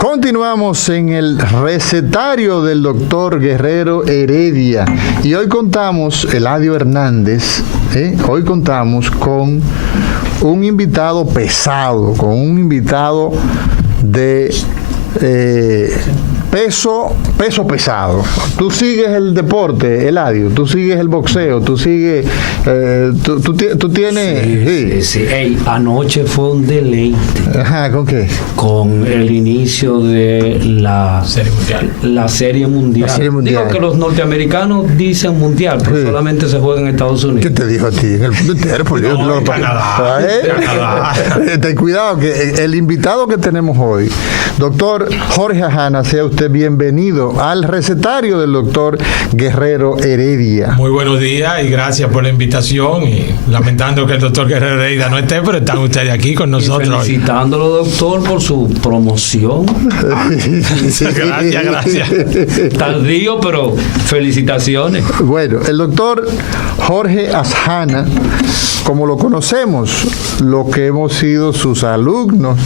Continuamos en el recetario del doctor Guerrero Heredia y hoy contamos, Eladio Hernández, hoy contamos con un invitado pesado, con un invitado de peso pesado. Tú sigues el deporte, Eladio, tú sigues el boxeo, tú sigues, tú tienes... Sí. Ey, anoche fue un deleite. Ajá, ¿con qué? Con el inicio de la Serie Mundial. La Serie Mundial. Digo que los norteamericanos dicen mundial, pero sí, solamente se juega en Estados Unidos. ¿Qué te dijo a ti? En el mundo entero, por Dios. No, Canadá. Ten cuidado, que el invitado que tenemos hoy, doctor Jorge Ajana, sea usted bienvenido al recetario del doctor Guerrero Heredia. Muy buenos días y gracias por la invitación, y lamentando que el doctor Guerrero Heredia no esté, pero están ustedes aquí con nosotros. Y felicitándolo, doctor, por su promoción. Gracias. Tardío, pero felicitaciones. Bueno, el doctor Jorge Ajana, como lo conocemos, lo que hemos sido sus alumnos,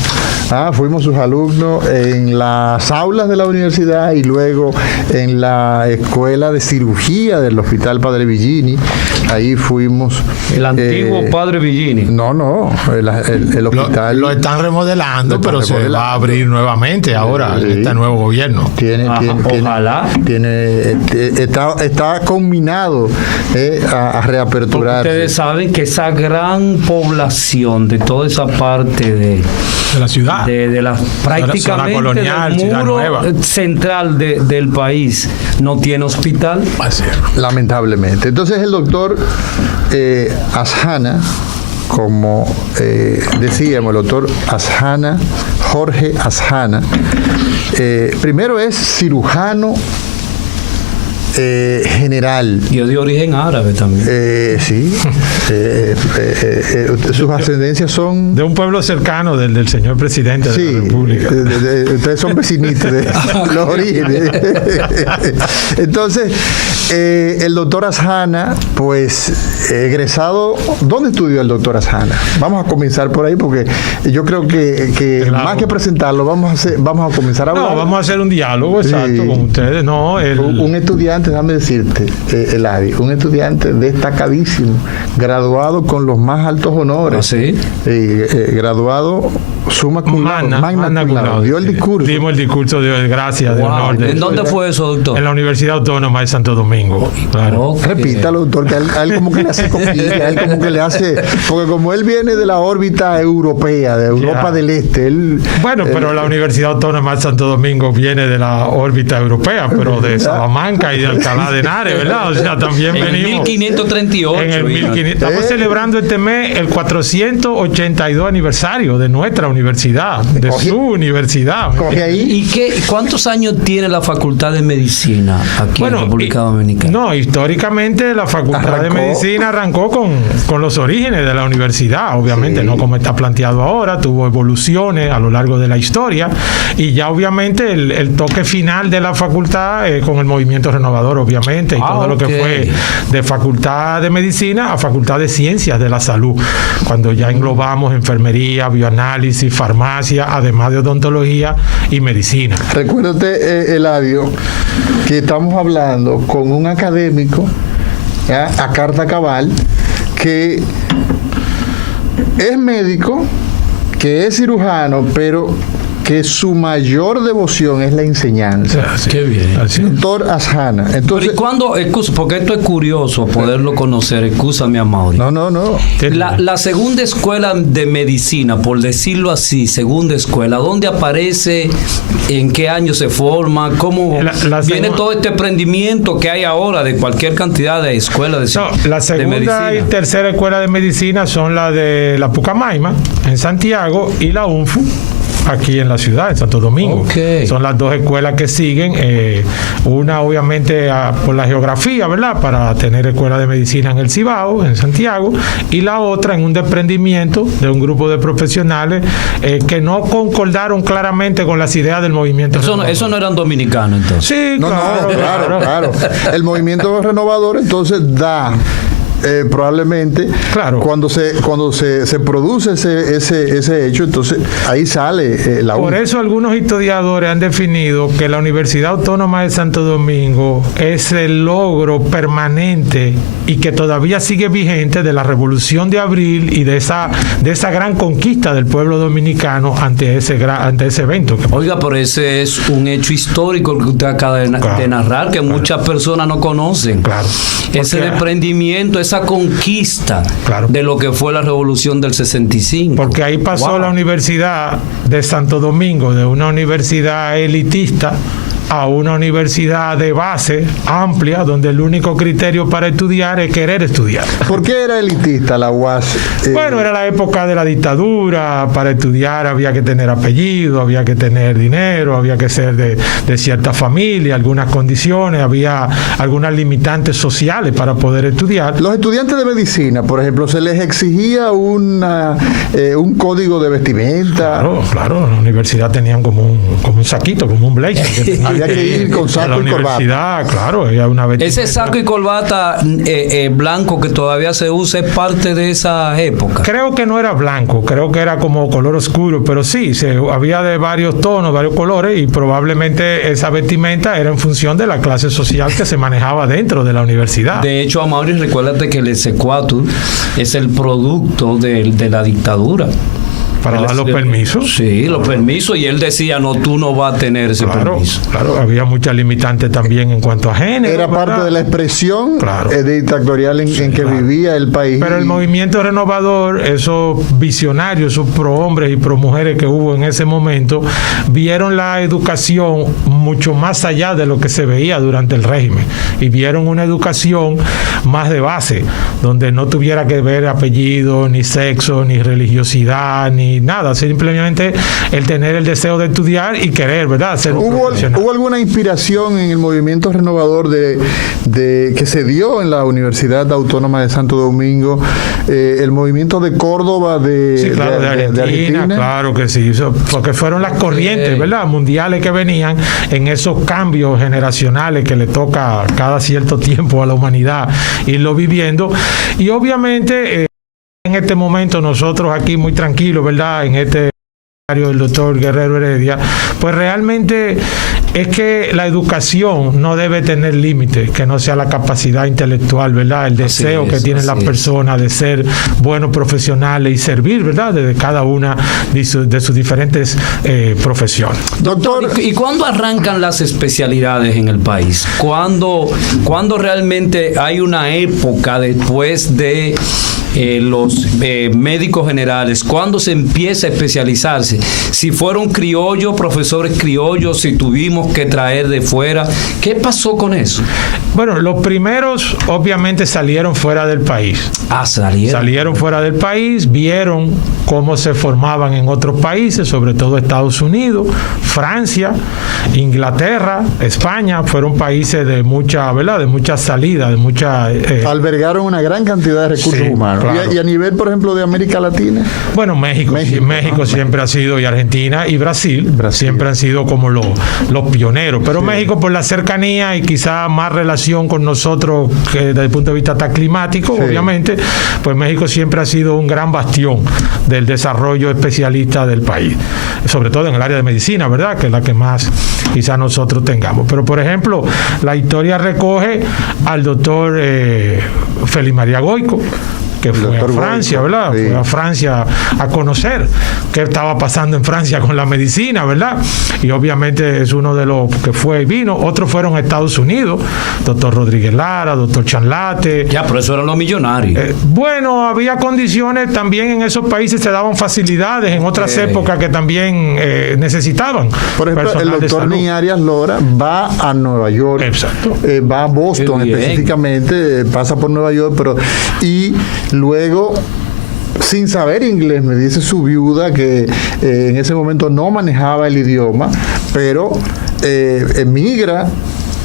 fuimos sus alumnos en las aulas de la universidad y luego en la escuela de cirugía del Hospital Padre Villini. Ahí fuimos. El antiguo Padre Villini. No, el hospital. Lo están remodelando, pero se va a abrir nuevamente ahora en este nuevo gobierno. Ojalá. Está combinado a reaperturar. Ustedes saben que esa gran población de toda esa parte de la ciudad, de la prácticamente colonial, del muro central del país, no tiene hospital. Lamentablemente. Entonces el doctor Ajana, como decíamos, el doctor Ajana, Jorge Ajana, primero es cirujano general. Y de origen árabe también. Sí. Sus ascendencias son... De un pueblo cercano del señor presidente de la República. Ustedes son vecinitos de los orígenes. Entonces, el doctor Ajana, pues, egresado... ¿Dónde estudió el doctor Ajana? Vamos a comenzar por ahí, porque yo creo que claro, más que presentarlo, vamos a comenzar a hablar. No, vamos a hacer un diálogo exacto con ustedes. No, un estudiante, déjame decirte, Eladio, un estudiante destacadísimo, graduado con los más altos honores. ¿Ah, sí? Graduado summa cum laude, magna cum laude. Dio el discurso. Dimos el discurso de gracias, de honor. ¿En dónde fue eso, doctor? En la Universidad Autónoma de Santo Domingo. Claro. Okay. Repítalo, doctor, que a él como que le hace copia, a él como que le hace, porque como él viene de la órbita europea, de Europa del Este, pero la Universidad Autónoma de Santo Domingo viene de la órbita europea, pero de Salamanca y de Alcalá de Henares, ¿verdad? O sea, también venimos. En 1538. En el 1500. Estamos celebrando este mes el 482 aniversario de nuestra universidad, de su universidad. ¿Y cuántos años tiene la Facultad de Medicina aquí en República Dominicana? No, históricamente la Facultad de Medicina arrancó con los orígenes de la universidad, obviamente, no como está planteado ahora, tuvo evoluciones a lo largo de la historia, y ya obviamente el toque final de la facultad con el movimiento renovador, obviamente, y todo lo que fue de Facultad de Medicina a Facultad de Ciencias de la Salud, cuando ya englobamos enfermería, bioanálisis, farmacia, además de odontología y medicina. Recuérdate, Eladio, que estamos hablando con un académico a carta cabal que es médico, que es cirujano, pero que su mayor devoción es la enseñanza. Qué bien. Doctor Ajana. Entonces, ¿y cuándo? Porque esto es curioso poderlo conocer. Excúsame, Amaury. No. La segunda escuela de medicina, por decirlo así, segunda escuela, ¿dónde aparece? ¿En qué año se forma? ¿Cómo viene todo este emprendimiento que hay ahora de cualquier cantidad de escuelas de medicina? La segunda y tercera escuela de medicina son la de la Pucamaima, en Santiago, y la UNFU, aquí en la ciudad, en Santo Domingo. Son las dos escuelas que siguen, una obviamente por la geografía, ¿verdad?, para tener escuela de medicina en el Cibao, en Santiago, y la otra en un desprendimiento de un grupo de profesionales que no concordaron claramente con las ideas del movimiento renovador. Eso no eran dominicanos, entonces. Sí, claro. El movimiento renovador entonces da probablemente, claro, cuando se produce ese hecho, entonces ahí sale la Por eso algunos historiadores han definido que la Universidad Autónoma de Santo Domingo es el logro permanente y que todavía sigue vigente de la Revolución de Abril y de esa gran conquista del pueblo dominicano ante ese evento. Oiga, pero ese es un hecho histórico que usted acaba de narrar, que muchas personas no conocen. Claro. Ese desprendimiento, esa conquista de lo que fue la Revolución del 65. Porque ahí pasó la Universidad de Santo Domingo, de una universidad elitista a una universidad de base amplia, donde el único criterio para estudiar es querer estudiar. ¿Por qué era elitista la UAS? Bueno, era la época de la dictadura. Para estudiar había que tener apellido, había que tener dinero, había que ser de cierta familia, algunas condiciones, había algunas limitantes sociales para poder estudiar. Los estudiantes de medicina, por ejemplo, ¿se les exigía un código de vestimenta? Claro, en la universidad tenían como un saquito, como un blazer. Había que ir con saco y corbata. Claro, había una vestimenta. Ese saco y corbata blanco que todavía se usa es parte de esa época. Creo que no era blanco, creo que era como color oscuro, pero sí, había de varios tonos, varios colores, y probablemente esa vestimenta era en función de la clase social que se manejaba dentro de la universidad. De hecho, Amaury, recuérdate que el exequatur es el producto de la dictadura. Para dar los permisos. Sí, los permisos, y él decía, no, tú no vas a tener ese permiso. Claro, había muchas limitantes también en cuanto a género. Era parte de la expresión dictatorial en que vivía el país. Pero el movimiento renovador, esos visionarios, esos pro hombres y pro mujeres que hubo en ese momento, vieron la educación mucho más allá de lo que se veía durante el régimen, y vieron una educación más de base, donde no tuviera que ver apellido, ni sexo, ni religiosidad, ni nada, simplemente el tener el deseo de estudiar y querer, ¿verdad? Ser ¿Hubo alguna inspiración en el movimiento renovador de que se dio en la Universidad Autónoma de Santo Domingo, el movimiento de Córdoba de Argentina? Claro que sí, porque fueron las corrientes, ¿verdad?, mundiales que venían en esos cambios generacionales que le toca cada cierto tiempo a la humanidad irlo viviendo, y obviamente en este momento nosotros aquí muy tranquilos, ¿verdad?, en este del doctor Guerrero Heredia, pues realmente es que la educación no debe tener límites, que no sea la capacidad intelectual, ¿verdad?, el deseo que tienen las personas de ser buenos profesionales y servir, ¿verdad?, desde cada una de sus diferentes profesiones. Doctor, ¿y cuándo arrancan las especialidades en el país? ¿Cuándo realmente hay una época después de los médicos generales? ¿Cuándo se empieza a especializarse? Si fueron criollos, profesores criollos, si tuvimos que traer de fuera, ¿qué pasó con eso? Bueno, los primeros obviamente salieron fuera del país. Salieron fuera del país, vieron cómo se formaban en otros países, sobre todo Estados Unidos, Francia, Inglaterra, España, fueron países de mucha, ¿verdad?, de mucha salida, de mucha... albergaron una gran cantidad de recursos humanos. Claro. ¿Y a nivel, por ejemplo, de América Latina? Bueno, México siempre ha sido, y Argentina y Brasil siempre han sido como los pioneros, pero México, por la cercanía y quizá más relación con nosotros que desde el punto de vista climático, obviamente, pues México siempre ha sido un gran bastión del desarrollo especialista del país, sobre todo en el área de medicina, ¿verdad?, que es la que más quizá nosotros tengamos. Pero, por ejemplo, la historia recoge al doctor Félix María Goico, que fue a Francia, ¿verdad? Sí. Fue a Francia a conocer qué estaba pasando en Francia con la medicina, ¿verdad? Y obviamente es uno de los que fue y vino. Otros fueron a Estados Unidos, doctor Rodríguez Lara, doctor Chanlate. Ya, pero eso eran los millonarios. Bueno, había condiciones también en esos países, se daban facilidades en otras épocas que también necesitaban. Por ejemplo, el doctor Ni Arias Lora va a Nueva York. Exacto. Va a Boston específicamente, pasa por Nueva York, y luego, sin saber inglés, me dice su viuda que en ese momento no manejaba el idioma, pero emigra,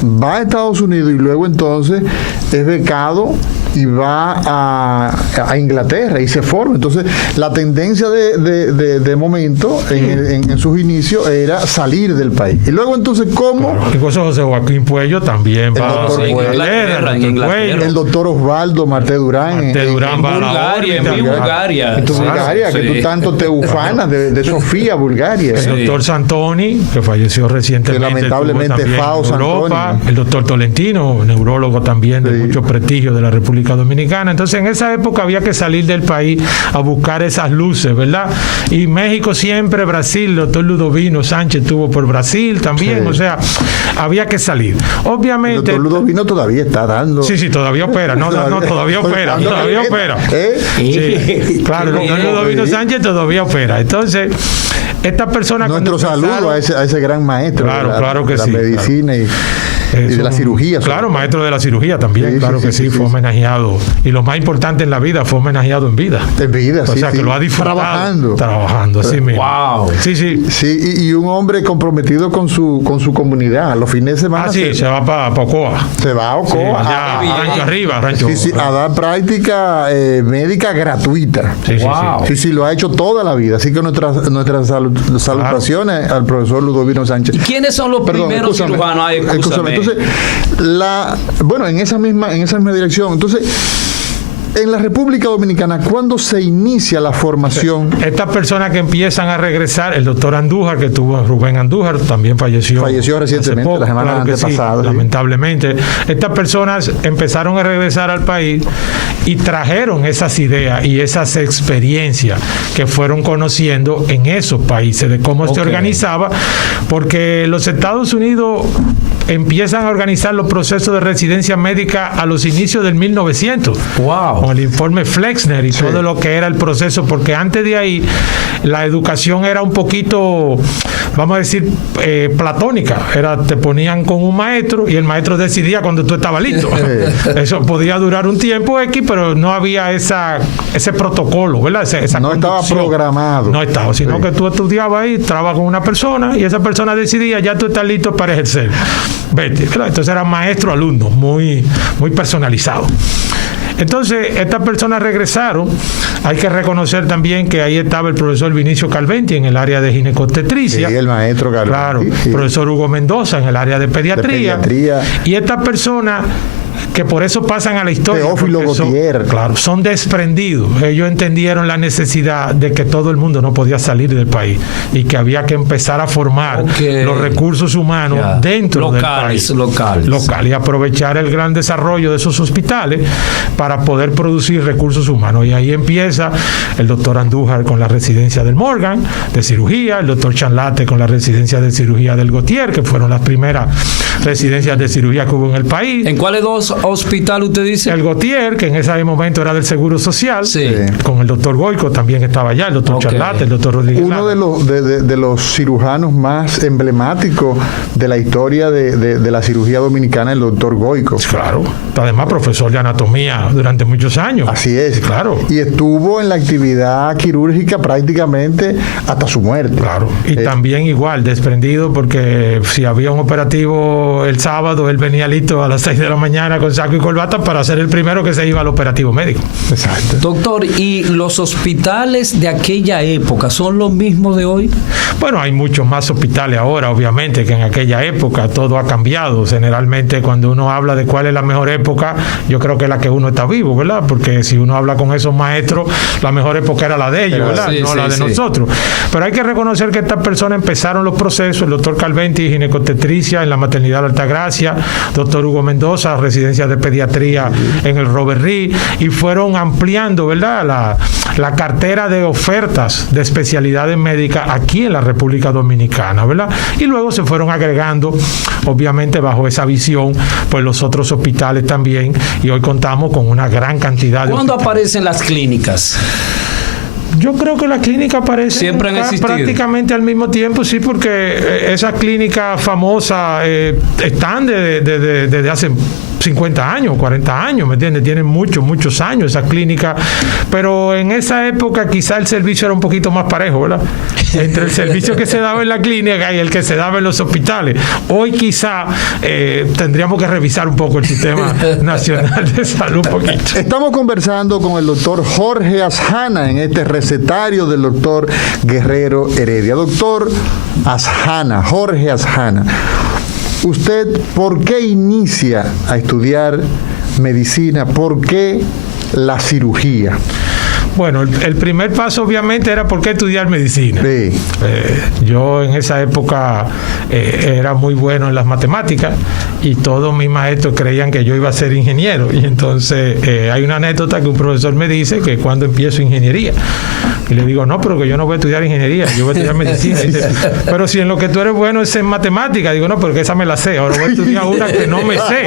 va a Estados Unidos y luego entonces es becado y va a Inglaterra y se forma. Entonces, la tendencia de momento en sus inicios era salir del país. Y luego, entonces, ¿cómo? Claro. Incluso José Joaquín Puello también va a Inglaterra. El doctor Osvaldo Marté Durán. En Bulgaria. En Bulgaria, que tú tanto te ufanas de Sofía, Bulgaria. El doctor Santoni, que falleció recientemente. Que lamentablemente Fao Santoni. El doctor Tolentino, neurólogo también de mucho prestigio de la República Dominicana. Entonces, en esa época había que salir del país a buscar esas luces, ¿verdad? Y México siempre, Brasil, el doctor Ludovino Sánchez estuvo por Brasil también, o sea, había que salir. Obviamente. El doctor Ludovino todavía está dando. Sí, todavía opera. Todavía opera. Sí, claro, el doctor Ludovino Sánchez todavía opera. Entonces, esta persona. Nuestro saludo a ese gran maestro. Claro que sí. La medicina y de la cirugía. Claro, maestro de la cirugía también, sí, fue homenajeado. Y lo más importante en la vida, fue homenajeado en vida. En vida, o sea, que lo ha disfrutado. Trabajando, así mismo. Wow. Sí, y un hombre comprometido con su comunidad. Los fines de semana. Se va para Ocoa. Se va a Ocoa. Rancho arriba. A dar práctica médica gratuita. Sí, lo ha hecho toda la vida. Así que nuestras salutaciones al profesor Ludovino Sánchez. ¿Y quiénes son los primeros cirujanos? Entonces, en esa misma dirección. Entonces, en la República Dominicana, ¿cuándo se inicia la formación? Estas personas que empiezan a regresar, el doctor Andújar, que tuvo Rubén Andújar, también falleció recientemente, la semana antepasada. Lamentablemente. Estas personas empezaron a regresar al país y trajeron esas ideas y esas experiencias que fueron conociendo en esos países, de cómo se organizaba, porque los Estados Unidos empiezan a organizar los procesos de residencia médica a los inicios del 1900. ¡Wow! Con el informe Flexner y todo lo que era el proceso, porque antes de ahí la educación era un poquito, vamos a decir, platónica. Te ponían con un maestro y el maestro decidía cuando tú estabas listo. Eso podía durar un tiempo X, pero no había ese protocolo, ¿verdad? Esa no conducción. Estaba programado. No estaba, sino que tú estudiabas ahí, trabajabas con una persona y esa persona decidía, ya tú estás listo para ejercer. Vete, ¿verdad? Entonces era maestro-alumno, muy personalizado. Entonces, estas personas regresaron. Hay que reconocer también que ahí estaba el profesor Vinicio Calventi en el área de ginecobstetricia. Sí, el maestro Calventi. Claro, el profesor Hugo Mendoza en el área de pediatría. Y estas personas que por eso pasan a la historia. Teófilo Gautier. Claro, son desprendidos. Ellos entendieron la necesidad de que todo el mundo no podía salir del país y que había que empezar a formar los recursos humanos dentro del país. Local. Y aprovechar el gran desarrollo de esos hospitales para poder producir recursos humanos. Y ahí empieza el doctor Andújar con la residencia del Morgan de cirugía, el doctor Chanlate con la residencia de cirugía del Gautier, que fueron las primeras residencias de cirugía que hubo en el país. ¿En cuáles dos hospital usted dice? El Gautier, que en ese momento era del Seguro Social, con el doctor Goico también estaba allá, el doctor Charlate, el doctor Rodríguez. Uno de los cirujanos más emblemáticos de la historia de la cirugía dominicana, el doctor Goico. Claro, además profesor de anatomía durante muchos años. Así es. Claro. Y estuvo en la actividad quirúrgica prácticamente hasta su muerte. Claro. Y también igual, desprendido, porque si había un operativo el sábado, él venía listo a las 6 de la mañana con saco y corbata para ser el primero que se iba al operativo médico. Exacto. Doctor, ¿y los hospitales de aquella época son los mismos de hoy? Bueno, hay muchos más hospitales ahora, obviamente, que en aquella época. Todo ha cambiado. Generalmente, cuando uno habla de cuál es la mejor época, yo creo que es la que uno está vivo, ¿verdad? Porque si uno habla con esos maestros, la mejor época era la de ellos, ¿verdad? No la de nosotros. Pero hay que reconocer que estas personas empezaron los procesos. El doctor Calventi, ginecobstetricia en la maternidad de Altagracia, doctor Hugo Mendoza, residencia de pediatría en el Robert Reed, y fueron ampliando, ¿verdad?, la cartera de ofertas de especialidades médicas aquí en la República Dominicana, ¿verdad? Y luego se fueron agregando, obviamente bajo esa visión, pues los otros hospitales también, y hoy contamos con una gran cantidad de ¿Cuándo hospitales. aparecen las clínicas? Yo creo que las clínicas aparecen siempre han existido prácticamente al mismo tiempo, sí, porque esas clínicas famosas están desde hace 50 años, 40 años, ¿me entiendes? Tienen muchos años esa clínica, pero en esa época quizá el servicio era un poquito más parejo, ¿verdad? Entre el servicio que se daba en la clínica y el que se daba en los hospitales. Hoy quizá tendríamos que revisar un poco el sistema nacional de salud un poquito. Estamos conversando con el doctor Jorge Azjana en este recetario del doctor Guerrero Heredia. Doctor Azjana, Jorge Azjana, ¿usted por qué inicia a estudiar medicina? ¿Por qué la cirugía? Bueno, el primer paso obviamente era por qué estudiar medicina. Sí. Yo en esa época era muy bueno en las matemáticas y todos mis maestros creían que yo iba a ser ingeniero. Y entonces hay una anécdota que un profesor me dice que cuando empiezo ingeniería. Y le digo, no, pero que yo no voy a estudiar ingeniería, yo voy a estudiar medicina. Y dice, pero si en lo que tú eres bueno es en matemáticas. Digo, no, pero que esa me la sé. Ahora voy a estudiar una que no me sé.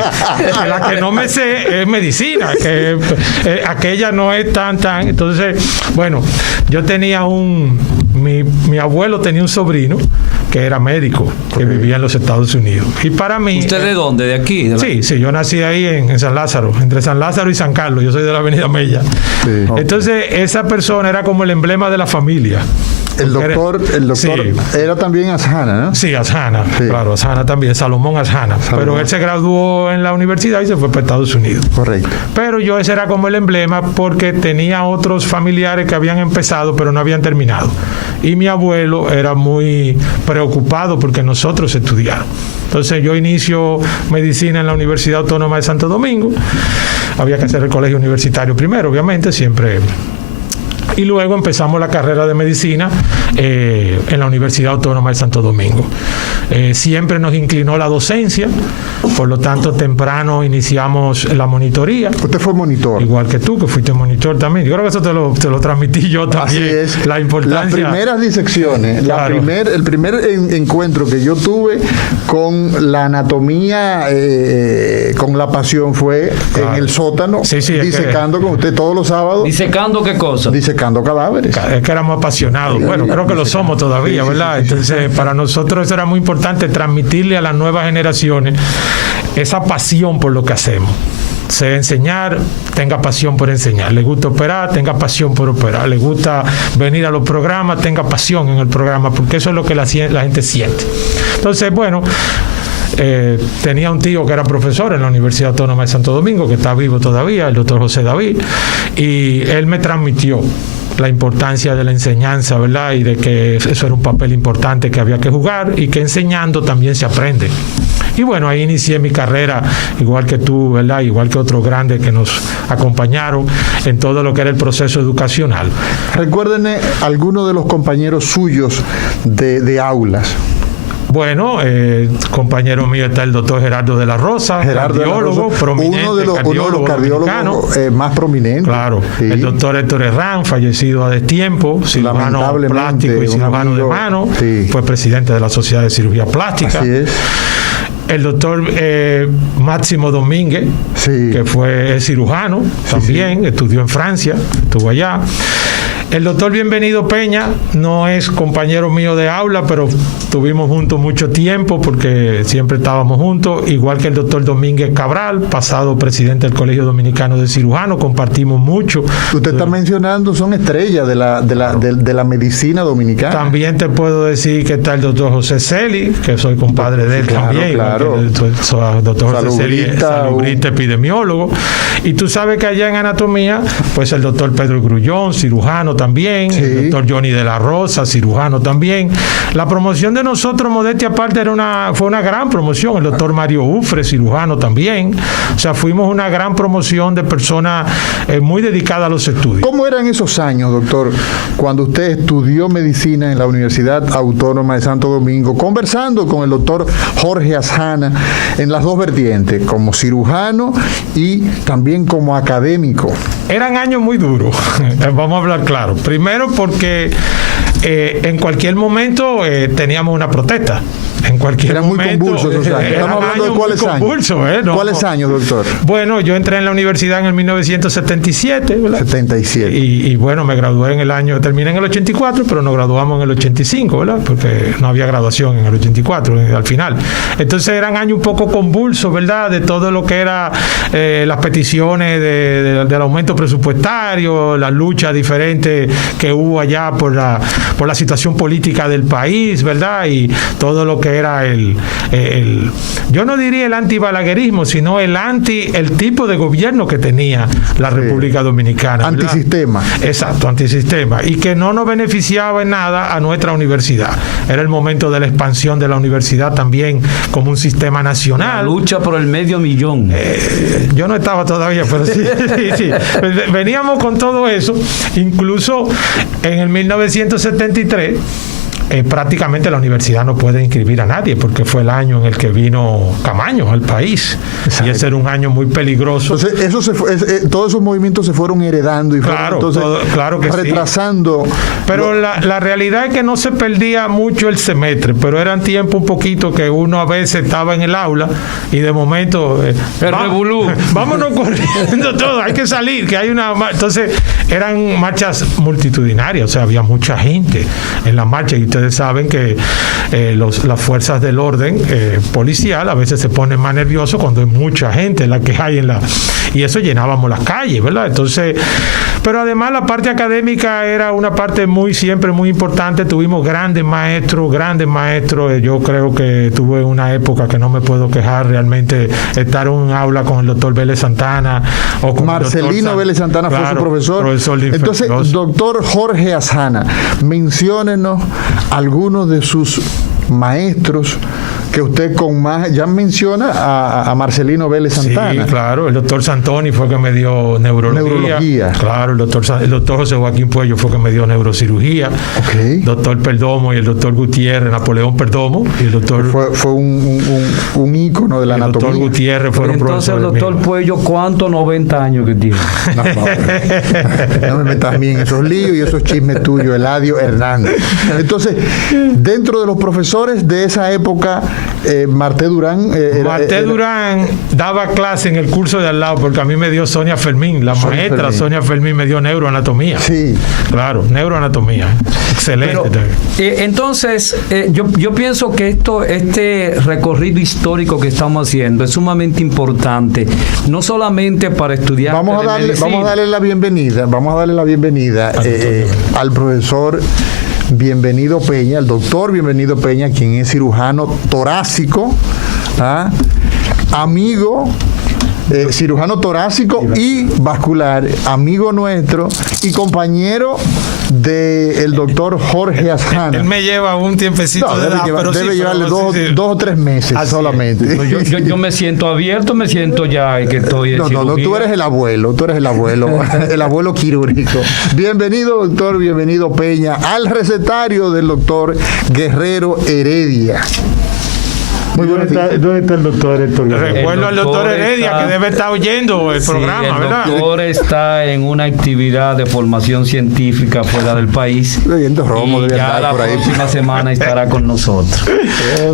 La que no me sé es medicina, que aquella no es tan. Entonces, bueno, yo tenía mi abuelo tenía un sobrino que era médico, que vivía en los Estados Unidos. Y para mí... ¿Usted de dónde? ¿De aquí? Sí, yo nací ahí en San Lázaro, entre San Lázaro y San Carlos. Yo soy de la Avenida Mella. Sí. Entonces, esa persona era como el emblema de la familia. El doctor sí, era también Azjana, ¿no? Sí, Azjana, sí. Claro, Azjana también, Salomón Azjana. Pero él se graduó en la universidad y se fue para Estados Unidos. Correcto. Pero yo ese era como el emblema porque tenía otros familiares que habían empezado pero no habían terminado. Y mi abuelo era muy preocupado porque nosotros estudiáramos. Entonces yo inicio medicina en la Universidad Autónoma de Santo Domingo. Había que hacer el colegio universitario primero, obviamente, siempre... Y luego empezamos la carrera de medicina en la Universidad Autónoma de Santo Domingo. Siempre nos inclinó la docencia, por lo tanto temprano iniciamos la monitoría. ¿Usted fue monitor? Igual que tú, que fuiste monitor también. Yo creo que eso te lo transmití yo también. Así es. La importancia. Las primeras disecciones, claro. El primer encuentro que yo tuve con la anatomía, con la pasión, fue claro. En el sótano, disecando con usted todos los sábados. ¿Disecando qué cosa? Disecando cadáveres. Es que éramos apasionados. Bueno, creo que lo somos todavía, ¿verdad? Entonces, para nosotros eso era muy importante, transmitirle a las nuevas generaciones esa pasión por lo que hacemos. Sé enseñar, tenga pasión por enseñar. Le gusta operar, tenga pasión por operar. Le gusta venir a los programas, tenga pasión en el programa, porque eso es lo que la gente siente. Entonces, bueno... tenía un tío que era profesor en la Universidad Autónoma de Santo Domingo, que está vivo todavía, el doctor José David, y él me transmitió la importancia de la enseñanza, ¿verdad? Y de que eso era un papel importante que había que jugar y que enseñando también se aprende. Y bueno, ahí inicié mi carrera, igual que tú, ¿verdad? Igual que otros grandes que nos acompañaron en todo lo que era el proceso educacional. Recuérdenme algunos de los compañeros suyos de aulas. Bueno, compañero mío está el doctor Gerardo de la Rosa, cardiólogo prominente, uno de los cardiólogos más prominentes. Claro, sí. El doctor Héctor Herrán, fallecido a destiempo, cirujano plástico y cirujano de mano, sí. Fue presidente de la Sociedad de Cirugía Plástica. Así es. El doctor Máximo Domínguez, sí. Que fue cirujano también, sí. Estudió en Francia, estuvo allá. El doctor Bienvenido Peña no es compañero mío de aula, pero estuvimos juntos mucho tiempo porque siempre estábamos juntos, igual que el doctor Domínguez Cabral, pasado presidente del Colegio Dominicano de Cirujanos, compartimos mucho. Usted está mencionando, son estrellas de la medicina dominicana. También te puedo decir que está el doctor José Celi, que soy compadre de él, claro, también, claro. El doctor José Celi, salubrista, epidemiólogo. Y tú sabes que allá en anatomía, pues el doctor Pedro Grullón, cirujano también, sí. El doctor Johnny de la Rosa, cirujano también. La promoción de nosotros, modestia aparte, fue una gran promoción. El doctor Mario Ufre, cirujano también. O sea, fuimos una gran promoción de personas muy dedicadas a los estudios. ¿Cómo eran esos años, doctor, cuando usted estudió medicina en la Universidad Autónoma de Santo Domingo, conversando con el doctor Jorge Azjana en las dos vertientes, como cirujano y también como académico? Eran años muy duros, vamos a hablar claro. Primero porque en cualquier momento teníamos una protesta En cualquier Eran momento. Muy convulsos esos años. Estamos hablando de cuáles años. ¿No? ¿Cuáles años, doctor? Bueno, yo entré en la universidad en el 1977, ¿verdad? 77. Y bueno, me gradué terminé en el 84, pero nos graduamos en el 85, ¿verdad? Porque no había graduación en el 84, al final. Entonces eran años un poco convulsos, ¿verdad? De todo lo que era las peticiones del aumento presupuestario, las luchas diferentes que hubo allá por la situación política del país, ¿verdad? Y todo lo que era yo no diría el antibalaguerismo, sino el tipo de gobierno que tenía la República Dominicana, ¿verdad? Antisistema. Exacto, antisistema. Y que no nos beneficiaba en nada a nuestra universidad. Era el momento de la expansión de la universidad también como un sistema nacional. La lucha por el 500,000. Yo no estaba todavía, pero sí. Veníamos con todo eso. Incluso en el 1973 prácticamente la universidad no puede inscribir a nadie porque fue el año en el que vino Camaño al país. Exacto. Y ese era un año muy peligroso. Entonces todos esos movimientos se fueron heredando y claro, fueron que retrasando. Sí. Pero la realidad es que no se perdía mucho el semestre, pero eran tiempo un poquito que uno a veces estaba en el aula y de momento vámonos corriendo todos, hay que salir, que hay una. Entonces eran marchas multitudinarias, o sea, había mucha gente en la marcha y ustedes saben que las fuerzas del orden policial a veces se ponen más nerviosos cuando hay mucha gente la que hay y eso llenábamos las calles, ¿verdad? Entonces, pero además la parte académica era una parte siempre muy importante. Tuvimos grandes maestros. Yo creo que tuve una época que no me puedo quejar realmente, estar en un aula con el doctor Vélez Santana o con Marcelino Vélez Santana, claro, fue su profesor. Entonces, doctor Jorge Azana, menciónenos algunos de sus maestros que usted ya menciona a Marcelino Vélez Santana. Sí, claro, el doctor Santoni fue que me dio neurología. Claro, el doctor José Joaquín Puello fue que me dio neurocirugía. Okay. Doctor Perdomo y el doctor Gutiérrez, Napoleón Perdomo y el doctor fue un ícono de la anatomía. El doctor Gutiérrez fueron profesores. Entonces, el doctor Puello, ¿cuántos 90 años que tiene? No me metas a mí en esos líos y esos chismes tuyos, Eladio Hernández. Entonces, dentro de los profesores de esa época, Marté Durán Durán daba clase en el curso de al lado, porque a mí me dio Sonia Fermín, la maestra Sonia Fermín me dio neuroanatomía. Sí. Claro, neuroanatomía. Excelente. Pero, entonces, yo pienso que este recorrido histórico que estamos haciendo es sumamente importante, no solamente para estudiantes. Vamos a darle la bienvenida al profesor Bienvenido Peña, el doctor Bienvenido Peña, quien es cirujano torácico, amigo, cirujano torácico y vascular, amigo nuestro y compañero del doctor Jorge Azana. Él me lleva un tiempecito de edad, pero debe llevarle dos o 3 meses solamente. Yo me siento abierto, me siento ya que estoy en No, tú eres el abuelo, el abuelo quirúrgico. Bienvenido, doctor, bienvenido Peña, al recetario del doctor Guerrero Heredia. Muy ¿Dónde está el doctor Héctor Guerrero? Recuerdo al doctor Heredia que debe estar oyendo el programa, ¿verdad? El doctor está en una actividad de formación científica fuera del país. Leyendo Romo, y ya la próxima semana estará con nosotros.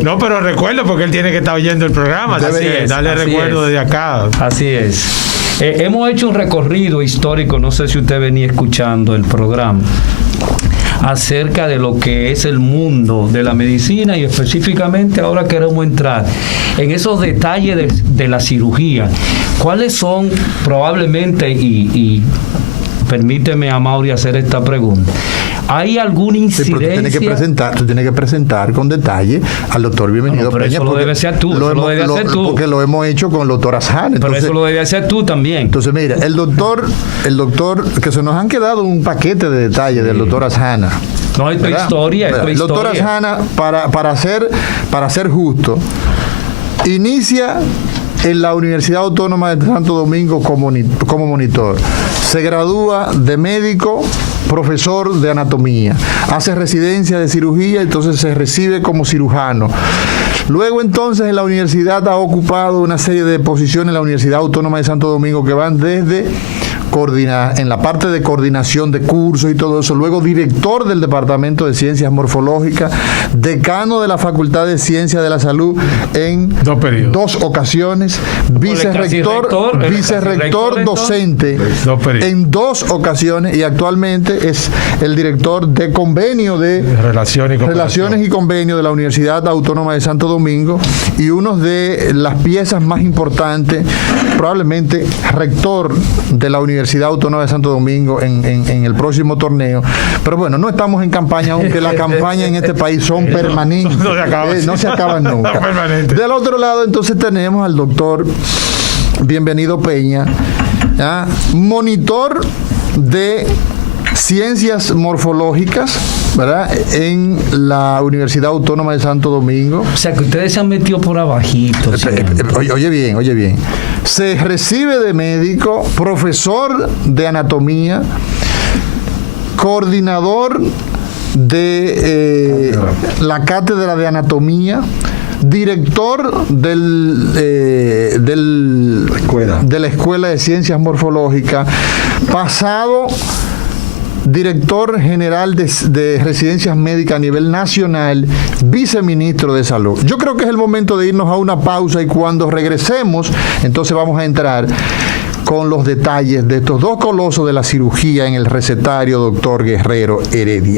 No, pero recuerdo porque él tiene que estar oyendo el programa. Dale recuerdo desde acá. Así es. Hemos hecho un recorrido histórico, no sé si usted venía escuchando el programa, acerca de lo que es el mundo de la medicina y específicamente ahora queremos entrar en esos detalles de la cirugía. ¿Cuáles son probablemente, y permíteme a Mauri hacer esta pregunta, ¿hay alguna incidencia? Sí, tú tienes que presentar con detalle al doctor Bienvenido Peña. Eso lo debe hacer tú. Porque lo hemos hecho con el doctor Azana. Pero eso lo debe hacer tú también. Entonces, mira, el doctor, que se nos han quedado un paquete de detalles del doctor Azana. No, es tu historia. El doctor Azana, para ser justo, inicia en la Universidad Autónoma de Santo Domingo como monitor. Se gradúa de médico, profesor de anatomía. Hace residencia de cirugía, entonces se recibe como cirujano. Luego entonces en la universidad ha ocupado una serie de posiciones en la Universidad Autónoma de Santo Domingo que van desde en la parte de coordinación de cursos y todo eso, luego director del Departamento de Ciencias Morfológicas, decano de la Facultad de Ciencias de la Salud en 2 ocasiones, vicerrector docente en 2 ocasiones, y actualmente es el director de convenio de Relaciones y Convenio de la Universidad Autónoma de Santo Domingo, y uno de las piezas más importantes, probablemente rector de la Universidad Autónoma de Santo Domingo en el próximo torneo. Pero bueno, no estamos en campaña, aunque las campañas en este país son permanentes, no se acaban nunca. Del otro lado, entonces, tenemos al doctor Bienvenido Peña, monitor de Ciencias Morfológicas, ¿verdad?, en la Universidad Autónoma de Santo Domingo. O sea, que ustedes se han metido por abajito. Oye bien. Se recibe de médico, profesor de anatomía, coordinador de la cátedra de anatomía, director de la Escuela de Ciencias Morfológicas, pasado director general de residencias médicas a nivel nacional, viceministro de salud. Yo creo que es el momento de irnos a una pausa, y cuando regresemos, entonces vamos a entrar con los detalles de estos 2 colosos de la cirugía en el recetario, doctor Guerrero Heredia.